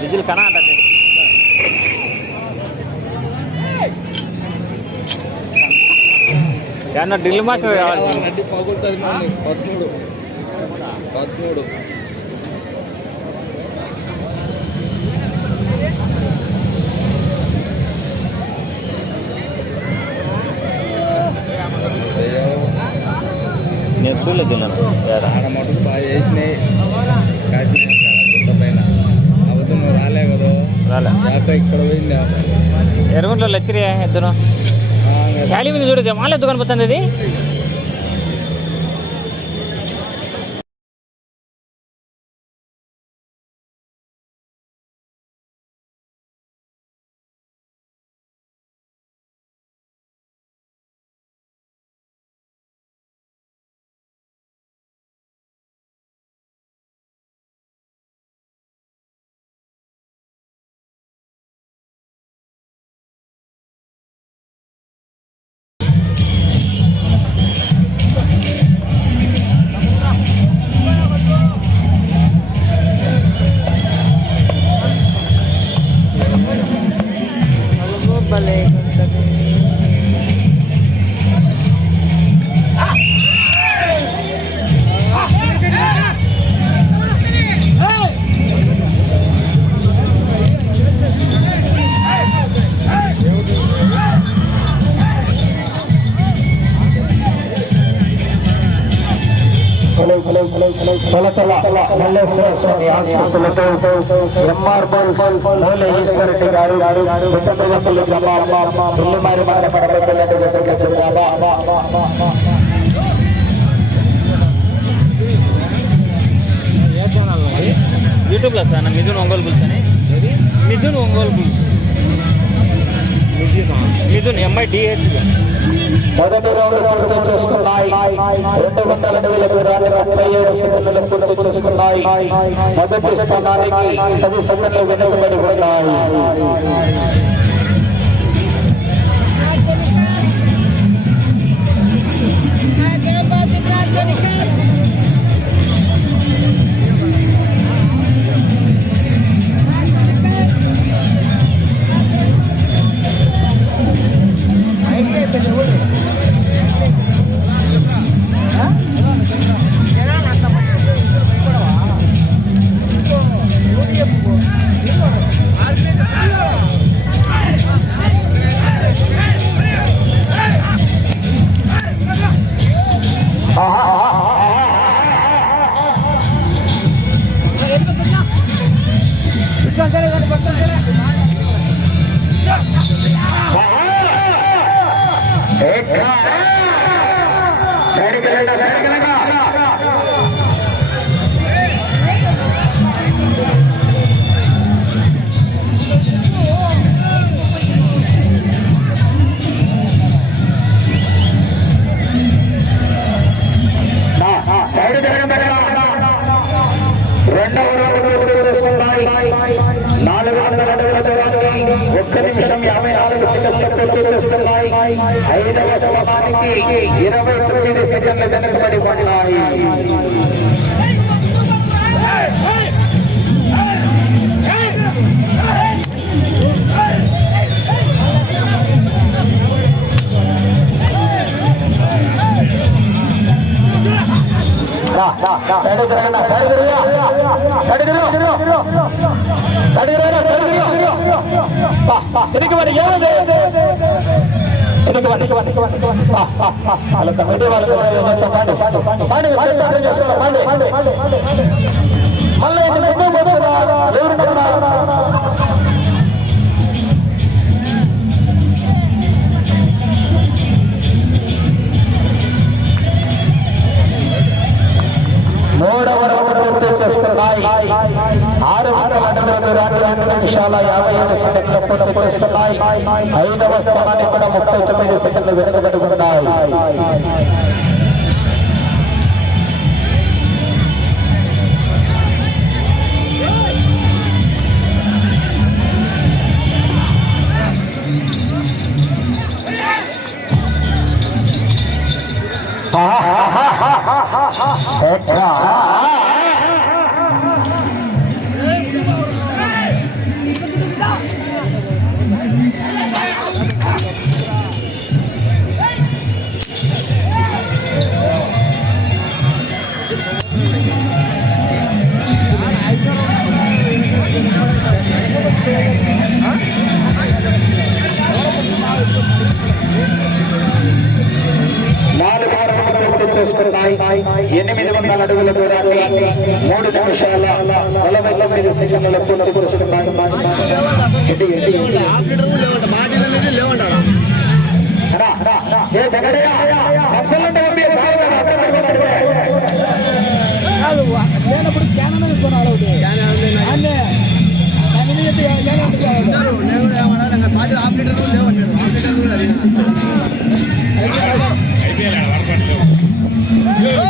Whistle కనా అంటది ఏమన్నా డ్రిల్ మాస్టర్ కావాలి పదమూడు. పదమూడు. నేను చూడలేదు? ఆడ మటుకు బాగా చేసినాయి కాసినాయి ఎరుగుంట్లో లెత్తిరి ఇద్దరు. ఖాళీ మీద చూడదు మాల ఎద్దు కనిపిస్తుంది ಸಲತಲ ಮಲ್ಲೇಶ್ವರ ಸ್ವಾಮಿ ಆಶ್ರಸಲತೆ ಎಂಆರ್ಬಲ್ ಮೂಲೆ ಈಶ್ವರ ಟಿಗಾರು ಬೆಟ್ಟದಲ್ಲಿ ಜಮಾಮ ಹುಲ್ಲುಮಾರಿ ಮಾಡ ಪಡಬೇಕಲ್ಲ ಚಂದ್ರಾಬ ಯೂಟ್ಯೂಬ್ಲ ಸರ್ ನಾನು ಮಿಥುನ್ ಒಂಗೋಲ್ ಗುಲ್ಸನೆ ಮಿಥುನ್ ಒಂಗೋಲ್ ಗುಲ್ಸ್ ಮಿಥುನ್ ಎಂಬೈ ಡಿ ಎಚ್ మొదటి రౌండ్ పూర్తి చేసుకున్నాయి. రెండు వందల వేల దూరాన్ని ముప్పై ఏడు సెకండ్లు పూర్తి చేసుకున్నాయి. మొదటి స్థానానికి పది సెకండ్లు వెనుకబడి ఉన్నాయి. ఐదవ స్థానానికి ఇరవై తొమ్మిది సెకండ్లు వెనుకబడి ఉన్నాయి సైడ్ తిరగండి సైడ్ తిరిగా సైడ్ తిరుగు సైడ్ తిరగండి సైడ్ తిరుగు తిరిగి మరి ఏమది వాళ్ళ కమిటీ వాళ్ళు కూడా ఏదో చెప్పండి పండి పండి అర్థం చేసుకోవాలి పండి మళ్ళీ రౌండ్ ఆరు వందల అడుగుల దూరాన్ని రెండు నిమిషాల యాభై ఏడు సెకండ్లు పూర్తి ఐదవ స్థానాన్ని కూడా ముప్పై తొమ్మిది సెకండ్లు వెనుకబడి ఉన్నాయి ha ಇನ್ಶಾ ಅಲ್ಲಾ ನಲವತ್ತು ಐದು ಸೆಕೆಂಡ್ಲ ಪೂರ್ಣ ಪುರುಷರು ಮಾಡಿ ಮಾಡಿ ಎಡ್ಡಿ ಎಡ್ಡಿ ಏ ಜಗಡೆಯ ನಕ್ಸಲಂಟ ಒಮ್ಮೆ ಭಾರತ ಅಭಿವೃದ್ಧಿ ಮಾಡಿದೆ ಅದು ಏನ ಬಿಡು ಕ್ಯಾನನ ಇಸ್ಕೊಂಡು ಆಳೋದು ಅಲ್ಲೇ ನನಗೆ ಏನು ನಾನು ಪಾಟಲ್ ಹಾಫ್ ಲೀಟರ್ ಲೇವ್ ಅಂತಾರೆ ಹಾಫ್ ಲೀಟರ್ ಐಪಿಎಲ್ ಆಡ್ಕೊಂಡು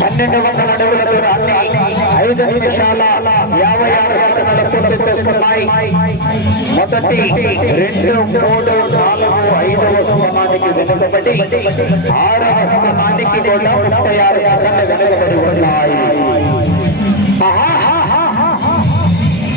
పన్నెండు వందల అడుగుల దూరాన్ని ఐదు నిమిషాల యాభై ఆరు సెకండ్ల పూర్తి చేసుకున్నాయి మొదటి రెండు మూడు నాలుగు ఐదవ స్థానానికి వెనుకబడి ఆరవ స్థానానికి కూడా ముప్పై ఆరు సెకండ్లు వెనుకబడి ఉన్నాయి.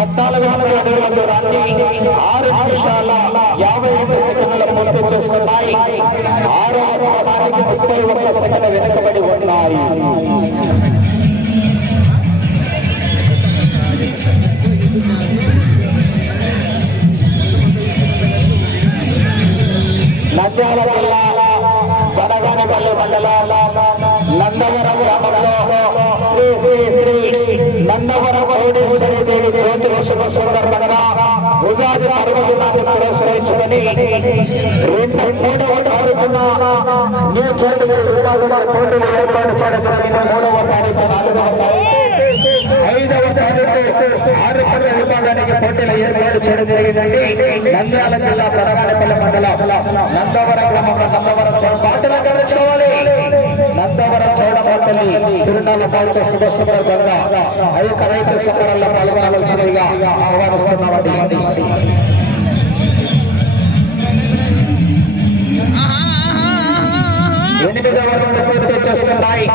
పద్నాలుగు వందల అడుగుల దూరాన్ని ఆరు నిమిషాల యాభై ఐదు సెకండ్ల పూర్తి చేసుకున్నాయి ఆరవ స్థానానికి ముప్పై ఒక్క సెకండ్ వెనుకబడి ఉన్నాయి. నంద్యాల జిల్లా నందవరం గ్రామంలో శ్రీ శ్రీ శ్రీ నందవరం పౌడేశ్వరి దేవి జ్యోతిషుల సందర్భంగా ఉగాది పర్వదినాన్ని పురస్కరించుకొని రెండు మూడవ తారీఖున న్యూ కేటగిరీ విభాగంలో పోటీలు ఏర్పాటు చేయడం మూడవ తారీఖు నాలుగవ ఐదవ తారీఖు ఆరు పల్ల విభాగానికి పోటీలు ఏర్పాటు చేయడం జరిగిందండి నంద్యాల జిల్లా పడగానపల్లి మండలం నందవరం గ్రామంలో నందవరం పాటలు గమనించుకోవాలి నందవరం చౌడ పాటలు తిరునాళ్ళ పాలతో శుభ సందర్భంగా ఆ యొక్క రైతు సంబరాల్లో పాల్గొనవలసిందిగా ఆహ్వానిస్తున్నామండి. ఎనిమిదవ రౌండ్ పూర్తి చేసుకున్నాయి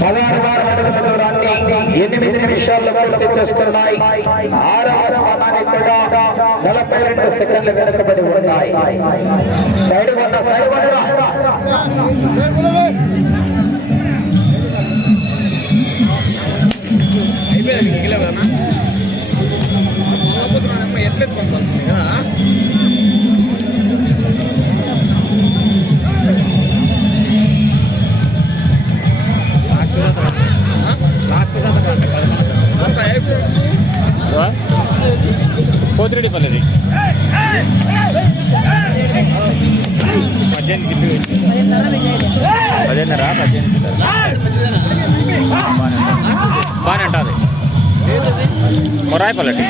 పదహారు వారు లెవెల్ తెచ్చేస్తున్నాయి ఆరవ స్థానాన్ని కూడా నలభై రెండు సెకండ్లు వెనుకబడి ఉన్నాయి సైడ్ వద్ద సైడ్ వద్ద అయిపోయింది ఎట్లెత్తుకోవాల్సింది కదా పోతిరెడ్డిపల్లిది పద్దెనిమిది పదిహేనురా పద్దెనిమిది బాగానే ఉంటుంది. మొరాయిపల్లెటి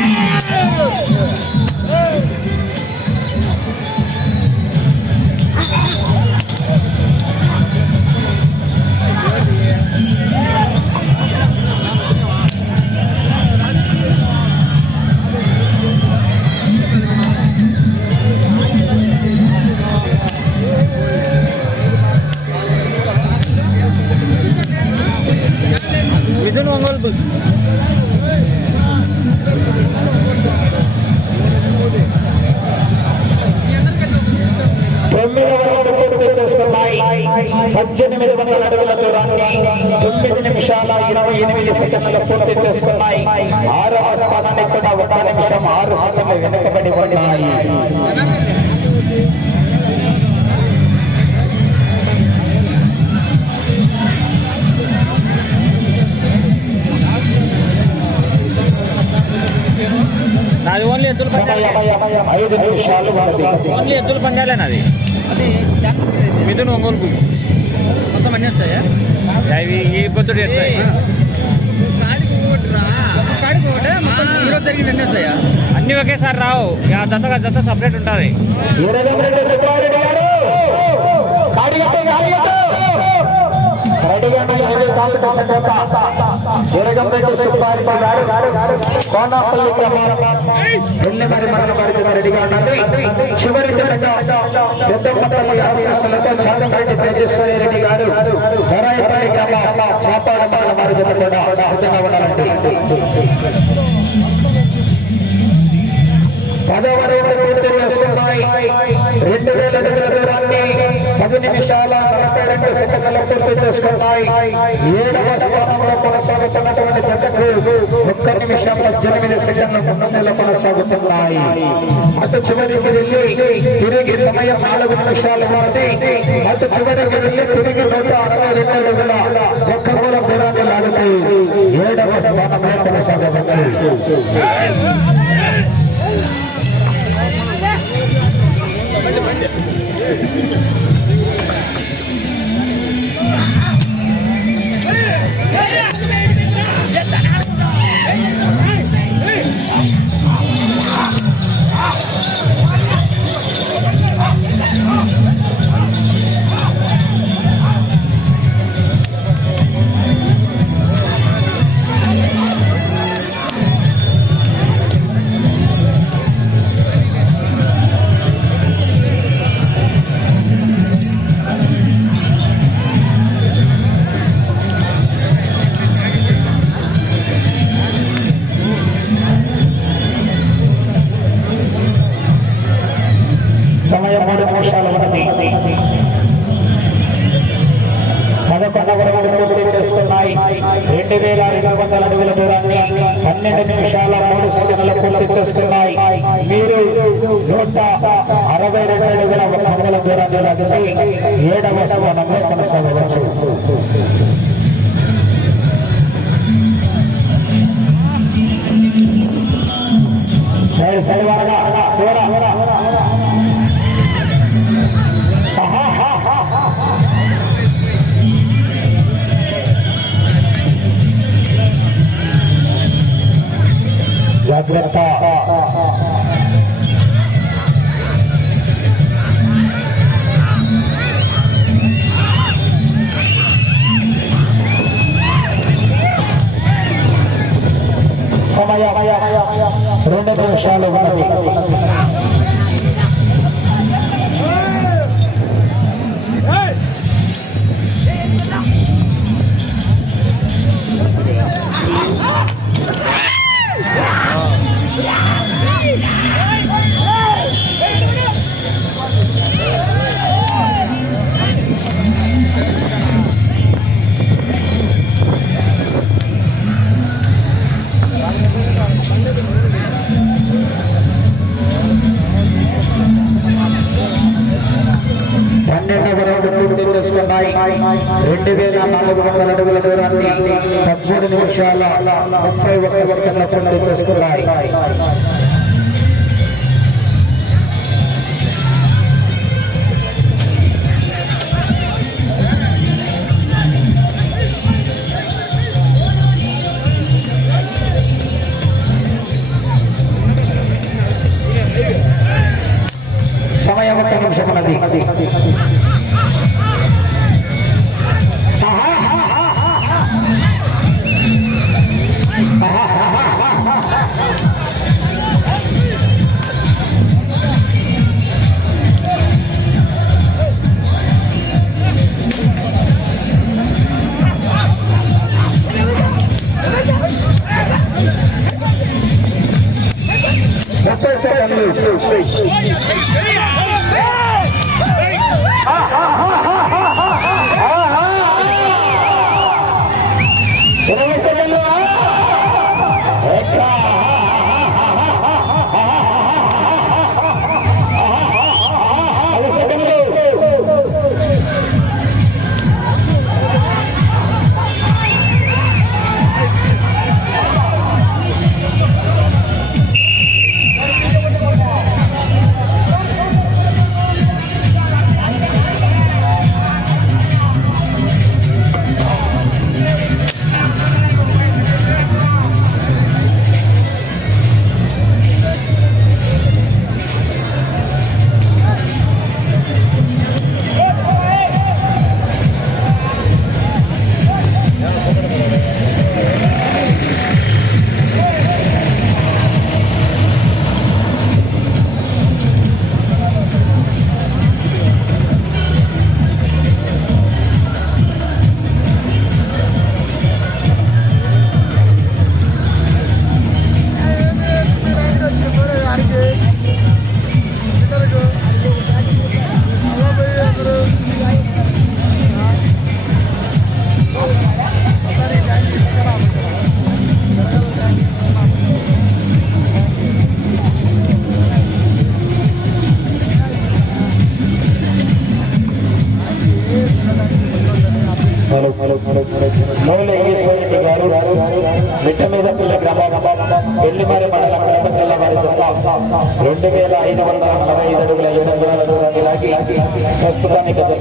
సెకండ్లు వెనుకబడి ఉన్నాయి నాది ఓన్లీ ఎద్దుల ఐదు నిమిషాలు ఓన్లీ ఎద్దుల పందాలే నాది. మిథున్ ఒంగోలు మొత్తం అన్ని వస్తాయా? అవి ఈ పొద్దుడు ఎత్తాయి ఈరోజు జరిగిన అన్ని వచ్చాయా అన్నీ ఒకేసారి రావు. జత జత సపరేట్ ఉంటుంది. కోనాపల్లి రెడీగా ఉండండి చివరి ఆశీస్సులతో చాటంరెడ్డి తేజస్వరి రెడ్డి గారు వరాయిపల్లి గ్రామం చాపాడ మండలం వారి జత కూడా సిద్ధంగా ఉండాలండి పదవ రోజు పూర్తి రెండు వేల అడుగుల దూరాన్ని పది నిమిషాల నలభై రెండు సెకండ్లు పూర్తి చేసుకున్నాయి ఏడవ స్థానంలో కొనసాగుతున్నటువంటి జతకు ఒక్క నిమిషం పద్దెనిమిది సెకండ్ల ముందంజలో కొనసాగుతున్నాయి అటు చివరికి వెళ్ళి తిరిగి సమయం నాలుగు నిమిషాలు ఉంది అటు చివరికి వెళ్ళి తిరిగి నూట అరవై రెండు అడుగుల ఒక్క కూడా దూరాన్ని లాగుతాయి ఏడవ స్థానంలో కొనసాగవచ్చు మూడు నిమిషాలు ఉన్నది పదకొండవ రౌండ్ పూర్తి చేసుకున్నాయి రెండు వేల ఐదు వందల అడుగుల దూరాన్ని పన్నెండు నిమిషాల మూడు సెకండ్ల పూర్తి చేస్తున్నాయి. మీరు నూట అరవై రెండు అడుగుల ఒక వందల దూరాన్ని లాగితే ఏడవ స్థానంలో కొనసాగవచ్చు. సరే సరివారగా చూడ. జాగ్రత్త సమయం రెండు పదమూడు నిమిషాల ముప్పై ఒక్క సెకండ్ల పూర్తి చేసుకున్నాయి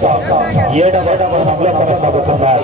ప్రస్తుతానికి జత ఏడవ స్థానంలో కొనసాగుతున్నారు